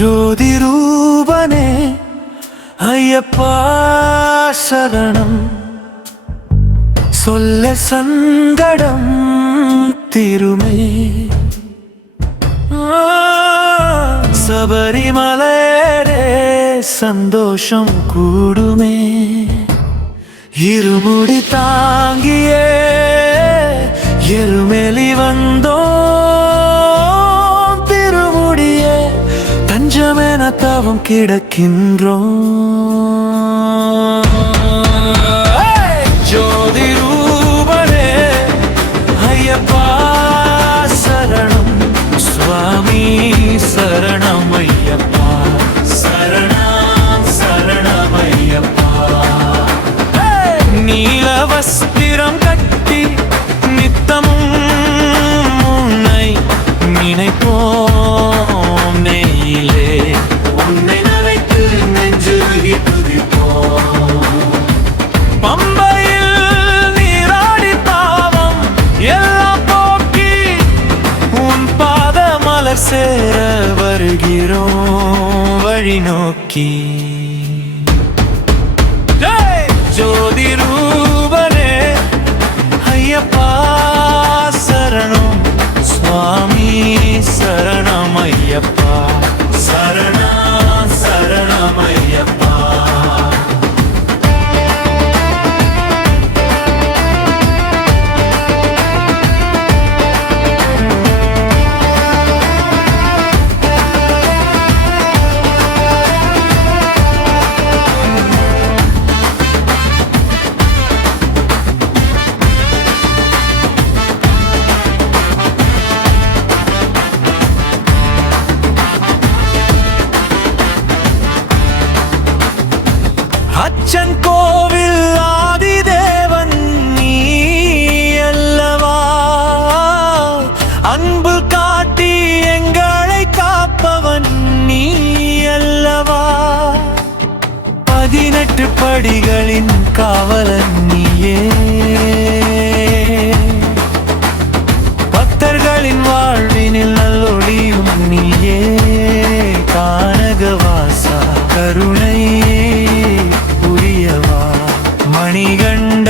ஜோதி ரூபனே ஐயப்பா சரணம், சொல்ல சங்கடம் திருமே. சபரிமலையே சந்தோஷம் கூடுமே, இருமுடி தாங்கியே எருமெலி வந்தோம், திருமுடியே தஞ்சமென தவம் கிடக்கின்றோம். ஜோதி ரூபனே ஐயப்பா சரணம், சுவாமி சரணம் ஐயப்பா, சரணம் சரணம் ஐயப்பா. நீல வஸ்திரம் கட்டி நித்தமும் உன்னை நினைப்போம், நெய்யிலே உன்னை நனைத்து நெஞ்சுருகி துதிப்போம். பம்பையில் நீராடி பாவம் எல்லாம் போக்கி உன் பாத மலர் சேர வருகிறோம் வழி நோக்கி. ஜோதி ரூபனே ஐயப்பா சரணம், சுவாமி சரணம் ஐயப்பா, சரணம் சரணம் ஐயப்பா. அச்சன் கோவில் ஆதிதேவன் நீ அல்லவா, அன்பு காட்டி எங்களை காப்பவன் நீ அல்லவா. 18 படிகளின் காவலன் நீயே, பக்தர்களின் வாழ்வினில் நல்லொளியும் நீயே. கானகவாசா கருணையே புரியவா, மணிகண்ட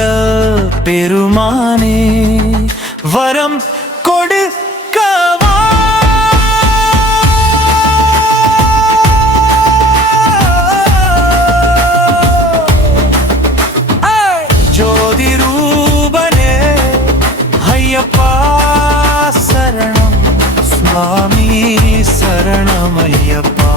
பெருமானே வரம் கொடுக்கவா. ஜோதி ரூபனே ஐயப்பா சரணம், சுவாமி சரணம் ஐயப்பா.